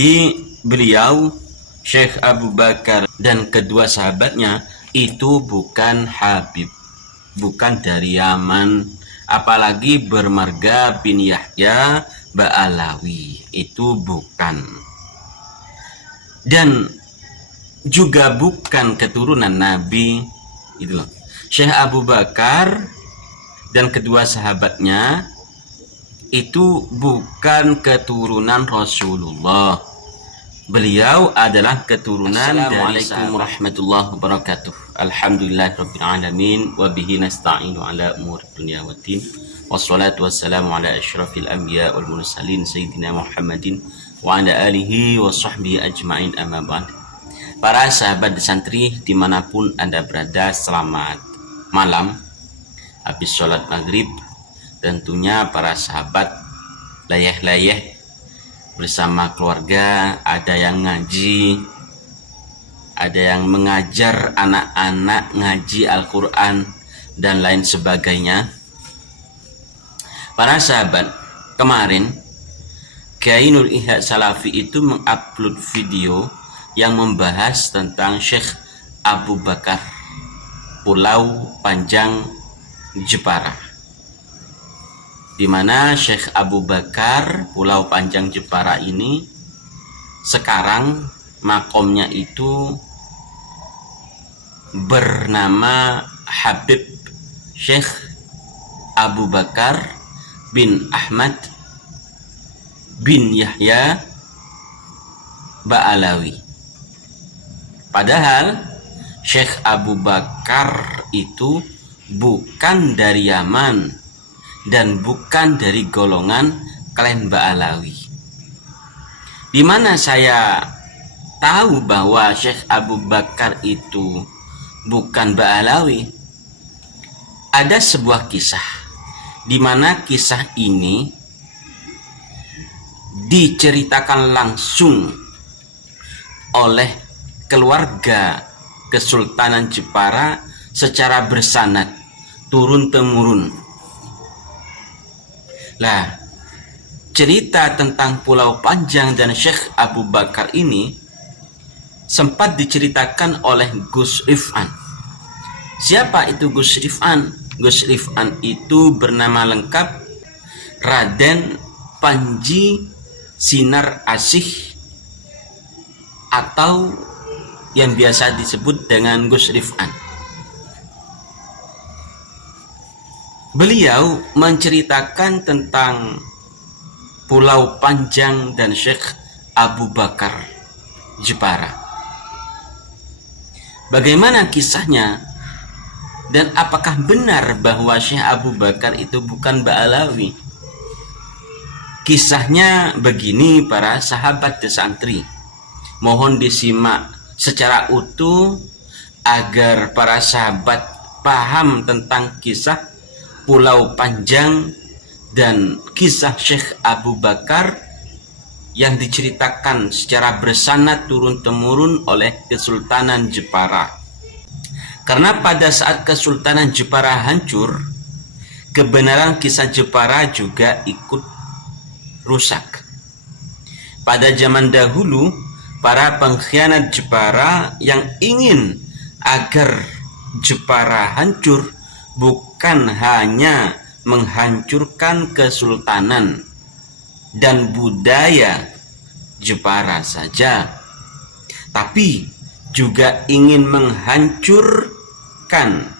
Jadi beliau Syekh Abu Bakar dan kedua sahabatnya itu bukan Habib, bukan dari Yaman, apalagi bermarga bin Yahya Ba'alawi, itu bukan. Dan juga bukan keturunan Nabi, itu loh. Syekh Abu Bakar dan kedua sahabatnya itu bukan keturunan Rasulullah. Beliau adalah keturunan dari Assalamualaikum warahmatullahi wabarakatuh. Alhamdulillahirabbil alamin wa bihi nasta'inu ala umuri dunya waddin. Wassalatu wassalamu ala asyrafil anbiya wal mursalin sayyidina Muhammadin wa ala alihi wa sahbihi ajmain, amma ba'd. Para sahabat santri dimanapun Anda berada, selamat malam. Habis sholat maghrib, tentunya para sahabat layeh-layeh bersama keluarga, ada yang ngaji, ada yang mengajar anak-anak ngaji Al-Quran dan lain sebagainya. Para sahabat, kemarin Kiai Nur Ihya Salafi itu mengupload video yang membahas tentang Syekh Abu Bakar, Pulau Panjang, Jepara, di mana Syekh Abu Bakar Pulau Panjang Jepara ini sekarang makomnya itu bernama Habib Syekh Abu Bakar bin Ahmad bin Yahya Ba'alawi. Padahal Syekh Abu Bakar itu bukan dari Yaman dan bukan dari golongan klan Ba'alawi. Di mana saya tahu bahwa Syekh Abu Bakar itu bukan Ba'alawi, ada sebuah kisah di mana kisah ini diceritakan langsung oleh keluarga Kesultanan Jepara secara bersanad turun temurun. Lah, cerita tentang Pulau Panjang dan Syekh Abu Bakar ini sempat diceritakan oleh Gus Rifan. Siapa itu Gus Rifan? Gus Rifan itu bernama lengkap Raden Panji Sinar Asih, atau yang biasa disebut dengan Gus Rifan. Beliau menceritakan tentang Pulau Panjang dan Syekh Abu Bakar Jepara. Bagaimana kisahnya dan apakah benar bahwa Syekh Abu Bakar itu bukan Ba'alawi? Kisahnya begini para sahabat santri. Mohon disimak secara utuh agar para sahabat paham tentang kisah Pulau Panjang dan kisah Syekh Abu Bakar yang diceritakan secara bersanad turun-temurun oleh Kesultanan Jepara. Karena pada saat Kesultanan Jepara hancur, kebenaran kisah Jepara juga ikut rusak. Pada zaman dahulu, para pengkhianat Jepara yang ingin agar Jepara hancur bukan hanya menghancurkan kesultanan dan budaya Jepara saja, tapi juga ingin menghancurkan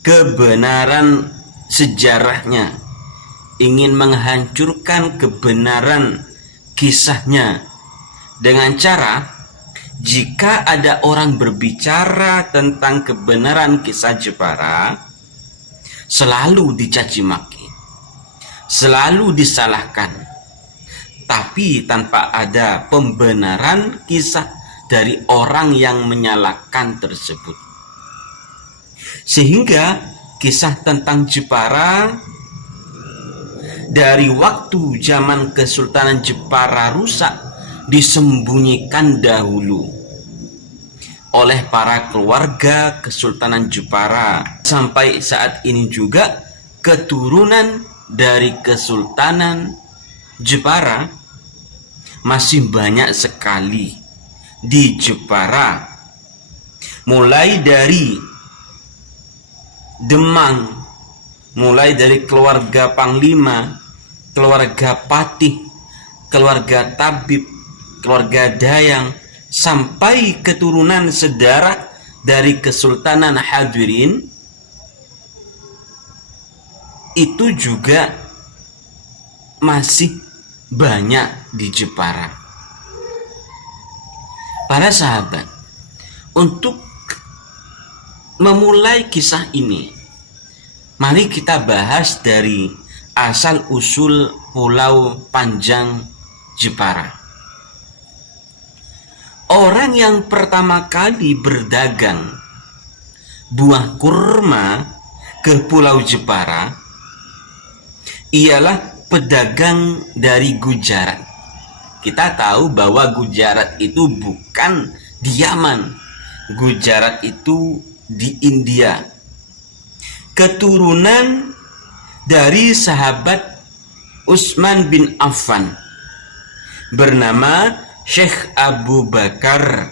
kebenaran sejarahnya, ingin menghancurkan kebenaran kisahnya dengan cara jika ada orang berbicara tentang kebenaran kisah Jepara, selalu dicaci maki, selalu disalahkan, tapi tanpa ada pembenaran kisah dari orang yang menyalahkan tersebut. Sehingga kisah tentang Jepara dari waktu zaman Kesultanan Jepara rusak disembunyikan dahulu oleh para keluarga Kesultanan Jepara. Sampai saat ini juga keturunan dari Kesultanan Jepara masih banyak sekali di Jepara, mulai dari Demang, mulai dari keluarga Panglima, keluarga Patih, keluarga Tabib, keluarga Dayang, sampai keturunan sedarah dari Kesultanan Hadirin, itu juga masih banyak di Jepara. Para sahabat, untuk memulai kisah ini, mari kita bahas dari asal usul Pulau Panjang Jepara. Orang yang pertama kali berdagang buah kurma ke Pulau Jepara ialah pedagang dari Gujarat. Kita tahu bahwa Gujarat itu bukan di Yaman. Gujarat itu di India. Keturunan dari sahabat Utsman bin Affan bernama Syekh Abu Bakar.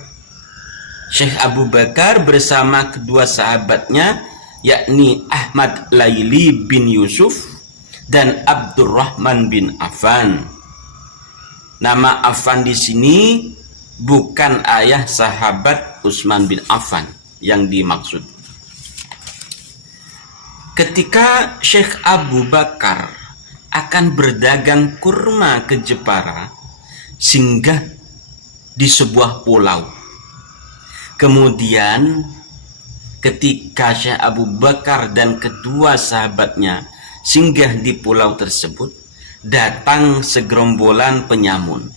Syekh Abu Bakar bersama kedua sahabatnya, yakni Ahmad Laili bin Yusuf dan Abdurrahman bin Affan. Nama Affan di sini bukan ayah sahabat Utsman bin Affan yang dimaksud. Ketika Syekh Abu Bakar akan berdagang kurma ke Jepara, singgah di sebuah pulau. Kemudian ketika Syekh Abu Bakar dan kedua sahabatnya singgah di pulau tersebut, datang segerombolan penyamun.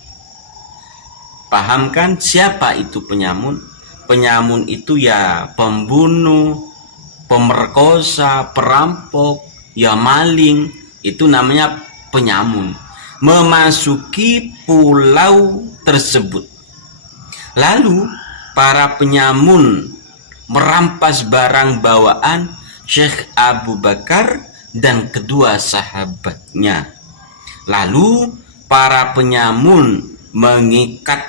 Paham kan siapa itu penyamun? Penyamun itu ya pembunuh, pemerkosa, perampok, ya maling, itu namanya penyamun. Memasuki pulau tersebut. Lalu para penyamun merampas barang bawaan Syekh Abu Bakar dan kedua sahabatnya. Lalu para penyamun mengikat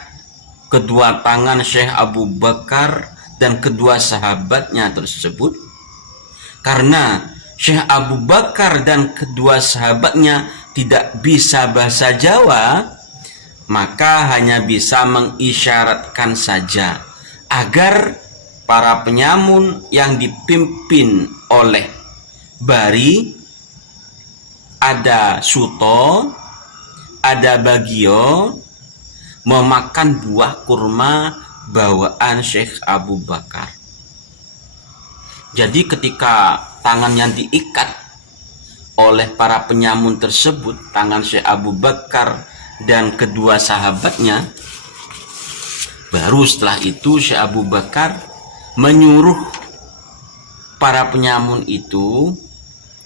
kedua tangan Syekh Abu Bakar dan kedua sahabatnya tersebut, karena Syekh Abu Bakar dan kedua sahabatnya tidak bisa bahasa Jawa, maka hanya bisa mengisyaratkan saja agar para penyamun yang dipimpin oleh Bari, ada Suto, ada Bagio, memakan buah kurma bawaan Syekh Abu Bakar. Jadi ketika tangannya diikat oleh para penyamun tersebut, tangan Syekh Abu Bakar dan kedua sahabatnya, baru setelah itu Syekh Abu Bakar menyuruh para penyamun itu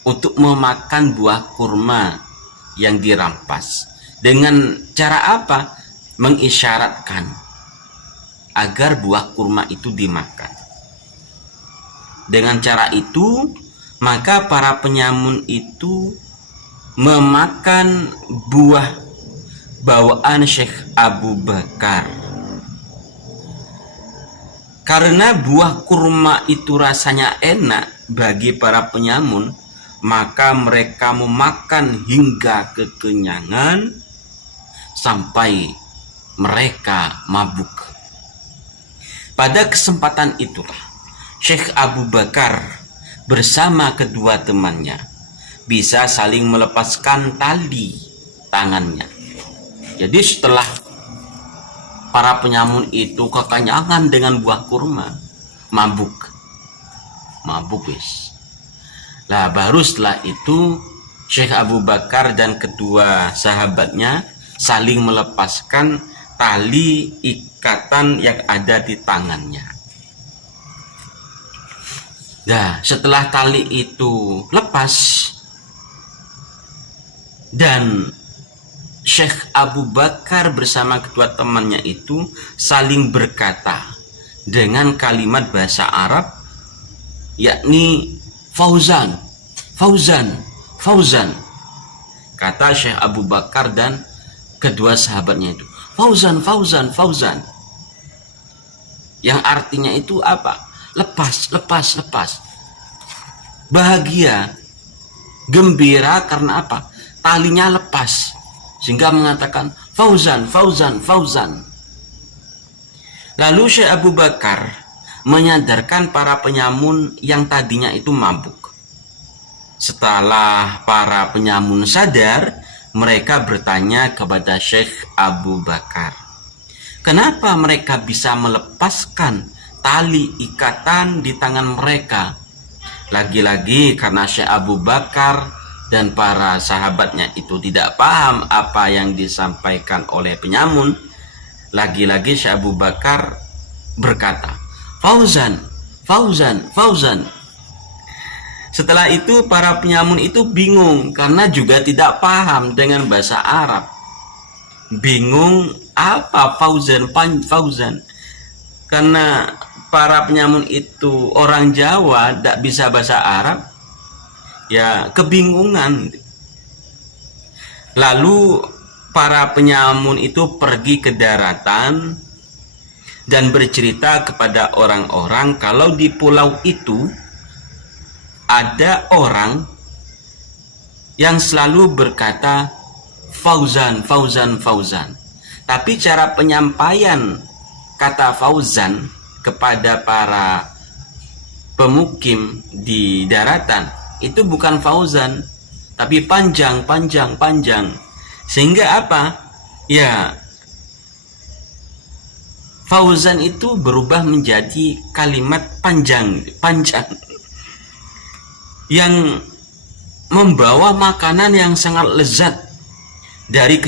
untuk memakan buah kurma yang dirampas. Dengan cara apa? Mengisyaratkan agar buah kurma itu dimakan. Dengan cara itu, maka para penyamun itu memakan buah bawaan Syekh Abu Bakar. Karena buah kurma itu rasanya enak bagi para penyamun, maka mereka memakan hingga kekenyangan sampai mereka mabuk. Pada kesempatan itulah Syekh Abu Bakar bersama kedua temannya bisa saling melepaskan tali tangannya. Jadi setelah para penyamun itu kekenyangan dengan buah kurma, mabuk wis. Lah baru setelah itu Syekh Abu Bakar dan kedua sahabatnya saling melepaskan tali ikatan yang ada di tangannya. Nah, setelah tali itu lepas dan Syekh Abu Bakar bersama kedua temannya itu saling berkata dengan kalimat bahasa Arab, yakni Fauzan, Fauzan, Fauzan. Kata Syekh Abu Bakar dan kedua sahabatnya itu, Fauzan, Fauzan, Fauzan. Yang artinya itu apa? Lepas, lepas, lepas. Bahagia, gembira karena apa? Talinya lepas. Sehingga mengatakan Fauzan, Fauzan, Fauzan. Lalu Syekh Abu Bakar menyadarkan para penyamun yang tadinya itu mabuk. Setelah para penyamun sadar, mereka bertanya kepada Syekh Abu Bakar, kenapa mereka bisa melepaskan tali ikatan di tangan mereka? Lagi-lagi karena Syekh Abu Bakar dan para sahabatnya itu tidak paham apa yang disampaikan oleh penyamun. Lagi-lagi Syekh Abu Bakar berkata, Fauzan, Fauzan, Fauzan. Setelah itu para penyamun itu bingung karena juga tidak paham dengan bahasa Arab. Bingung apa Fauzan, Fauzan. Karena para penyamun itu orang Jawa, tidak bisa bahasa Arab, ya kebingungan. Lalu para penyamun itu pergi ke daratan dan bercerita kepada orang-orang kalau di pulau itu ada orang yang selalu berkata Fauzan, Fauzan, Fauzan. Tapi cara penyampaian kata Fauzan kepada para pemukim di daratan itu bukan Fauzan, tapi panjang, panjang, panjang. Sehingga apa? Ya, Fauzan itu berubah menjadi kalimat panjang, panjang, yang membawa makanan yang sangat lezat. Dari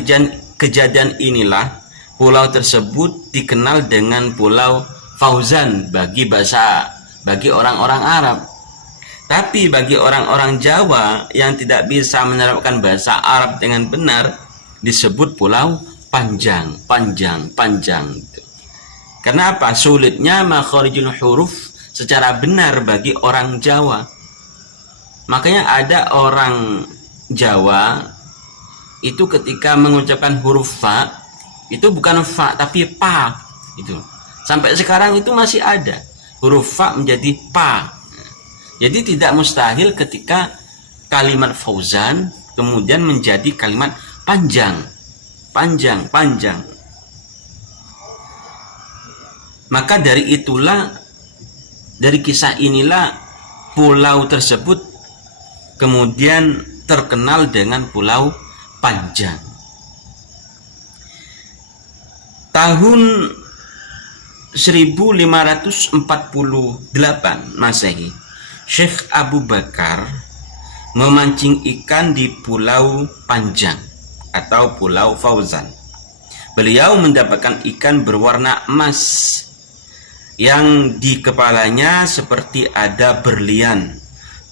kejadian inilah pulau tersebut dikenal dengan Pulau Fauzan bagi orang-orang Arab. Tapi bagi orang-orang Jawa yang tidak bisa menerapkan bahasa Arab dengan benar, disebut pulau panjang, panjang, panjang. Karena apa? Sulitnya makharijul huruf secara benar bagi orang Jawa. Makanya ada orang Jawa itu ketika mengucapkan huruf fa, itu bukan fa tapi pa. Itu sampai sekarang itu masih ada huruf fa menjadi pa. Jadi tidak mustahil ketika kalimat Fauzan kemudian menjadi kalimat panjang, panjang, panjang. Maka dari itulah, dari kisah inilah pulau tersebut kemudian terkenal dengan Pulau Panjang. Tahun 1548 Masehi, Syekh Abu Bakar memancing ikan di Pulau Panjang atau Pulau Fauzan. Beliau mendapatkan ikan berwarna emas yang di kepalanya seperti ada berlian.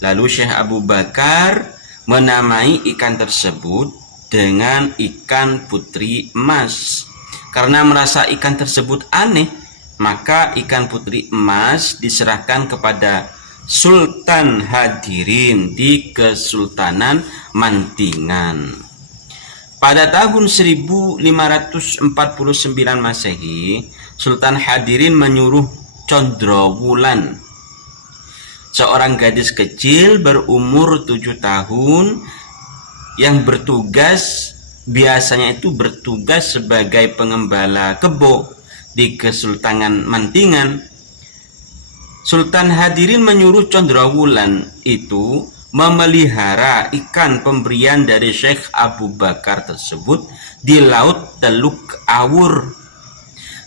Lalu Syekh Abu Bakar menamai ikan tersebut dengan ikan putri emas. Karena merasa ikan tersebut aneh, maka ikan putri emas diserahkan kepada Sultan Hadirin di Kesultanan Mantingan. Pada tahun 1549 Masehi, Sultan Hadirin menyuruh Condrowulan, seorang gadis kecil berumur 7 tahun yang biasanya bertugas sebagai pengembala kebo di Kesultanan Mantingan. Sultan Hadirin menyuruh Condrowulan itu memelihara ikan pemberian dari Syekh Abu Bakar tersebut di Laut Teluk Awur.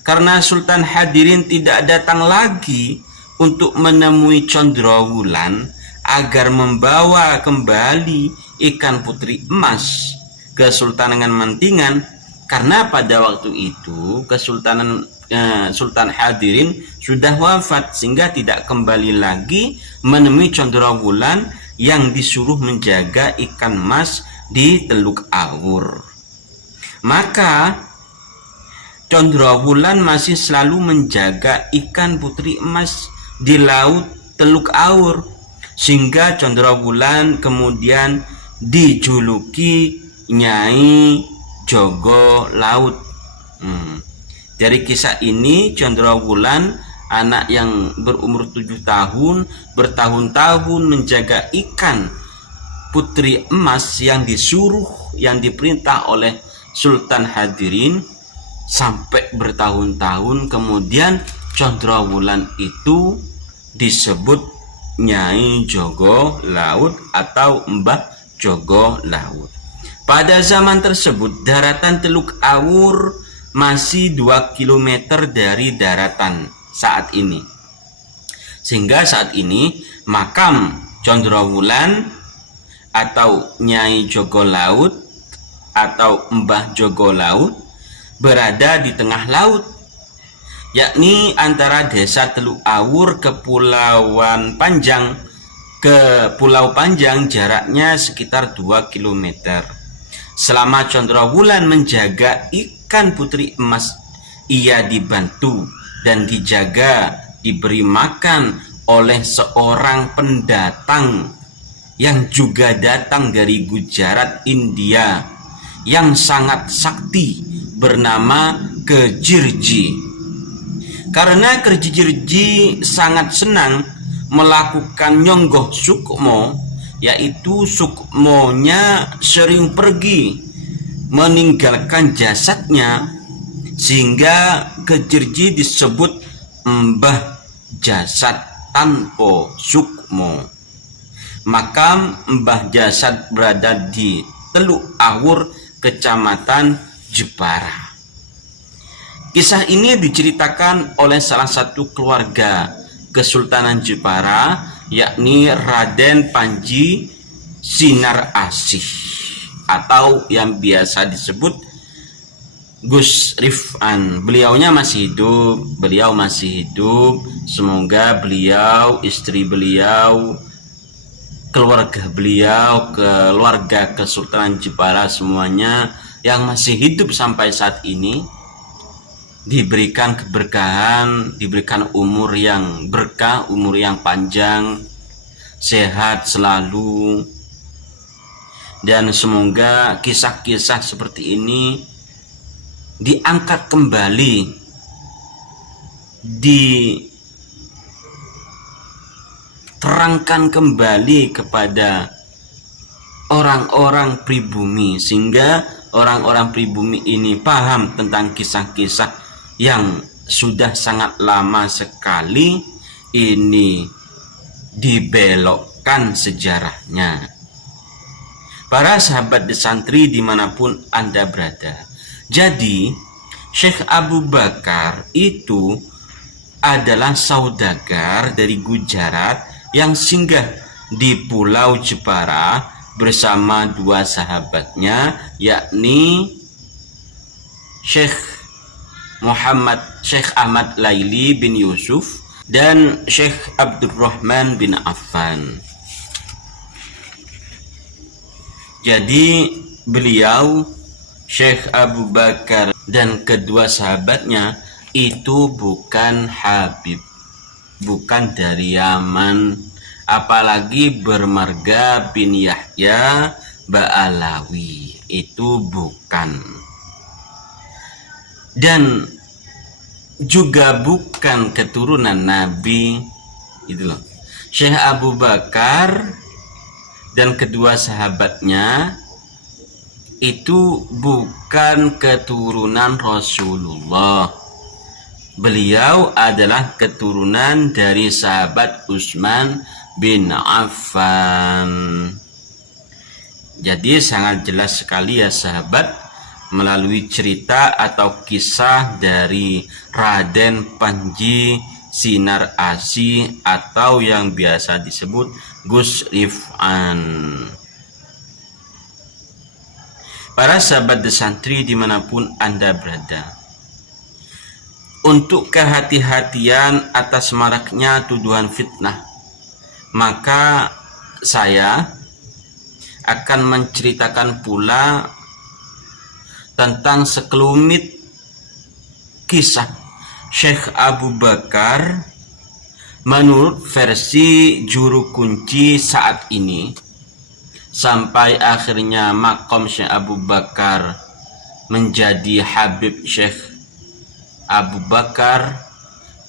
Karena Sultan Hadirin tidak datang lagi untuk menemui Condrowulan agar membawa kembali ikan putri emas ke Kesultanan Mantingan, karena pada waktu itu Sultan Hadirin sudah wafat, sehingga tidak kembali lagi menemui Condrowulan yang disuruh menjaga ikan emas di Teluk Awur. Maka Condrowulan masih selalu menjaga ikan putri emas di Laut Teluk Awur, sehingga Condrowulan kemudian dijuluki Nyai Jogo Laut. Dari kisah ini Chandrawulan, anak yang berumur 7 tahun, bertahun-tahun menjaga ikan putri emas yang diperintah oleh Sultan Hadirin sampai bertahun-tahun. Kemudian Chandrawulan itu disebut Nyai Jogo Laut atau Mbah Jogo Laut. Pada zaman tersebut daratan Teluk Awur masih 2 km dari daratan saat ini. Sehingga saat ini makam Chandrawulan atau Nyai Jogo Laut atau Mbah Jogo Laut berada di tengah laut, yakni antara desa Teluk Awur ke Pulau Panjang jaraknya sekitar 2 km. Selama Chandrawulan menjaga ikan putri emas, ia dibantu dan dijaga, diberi makan oleh seorang pendatang yang juga datang dari Gujarat, India, yang sangat sakti bernama Kejirji. Karena Kejirji sangat senang melakukan nyonggoh sukmo, yaitu sukmonya sering pergi meninggalkan jasadnya, sehingga Kejirji disebut Mbah Jasad tanpa sukmo. Makam Mbah Jasad berada di Teluk Awur, Kecamatan Jepara. Kisah ini diceritakan oleh salah satu keluarga Kesultanan Jepara, yakni Raden Panji Sinar Asih atau yang biasa disebut Gus Rifan. Beliau masih hidup. Semoga beliau, istri beliau, keluarga beliau, keluarga Kesultanan Jepara semuanya yang masih hidup sampai saat ini diberikan keberkahan, diberikan umur yang berkah, umur yang panjang, sehat selalu, dan semoga kisah-kisah seperti ini diangkat kembali, diterangkan kembali kepada orang-orang pribumi, sehingga orang-orang pribumi ini paham tentang kisah-kisah yang sudah sangat lama sekali ini dibelokkan sejarahnya. Para sahabat The Santri dimanapun Anda berada, jadi Syekh Abu Bakar itu adalah saudagar dari Gujarat yang singgah di Pulau Jepara bersama 2 sahabatnya, yakni Syekh Ahmad Laili bin Yusuf dan Syekh Abdurrahman bin Affan. Jadi beliau, Syekh Abu Bakar dan kedua sahabatnya itu bukan Habib, bukan dari Yaman, apalagi bermarga bin Yahya Ba'alawi, itu bukan. Dan juga bukan keturunan Nabi, itu loh. Syekh Abu Bakar dan kedua sahabatnya itu bukan keturunan Rasulullah. Beliau adalah keturunan dari sahabat Utsman bin Affan. Jadi sangat jelas sekali ya sahabat, melalui cerita atau kisah dari Raden Panji Sinar Asih atau yang biasa disebut Gus Rifan. Para sahabat The Santri dimanapun Anda berada, untuk kehati-hatian atas maraknya tuduhan fitnah, maka saya akan menceritakan pula tentang sekelumit kisah Syekh Abu Bakar menurut versi juru kunci saat ini, sampai akhirnya makom Syekh Abu Bakar menjadi Habib Syekh Abu Bakar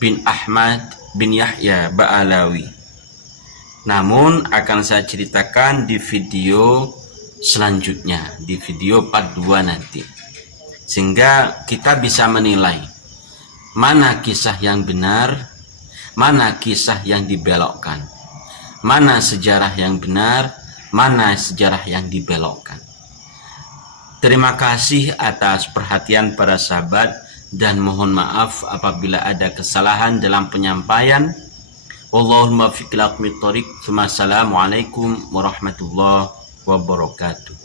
bin Ahmad bin Yahya Ba'alawi. Namun akan saya ceritakan di video selanjutnya, di video part 2 nanti. Sehingga kita bisa menilai mana kisah yang benar, mana kisah yang dibelokkan, mana sejarah yang benar, mana sejarah yang dibelokkan. Terima kasih atas perhatian para sahabat dan mohon maaf apabila ada kesalahan dalam penyampaian. Wallahul muwaffiq ila aqwamit thoriq. Wassalamualaikum warahmatullahi wabarakatuh.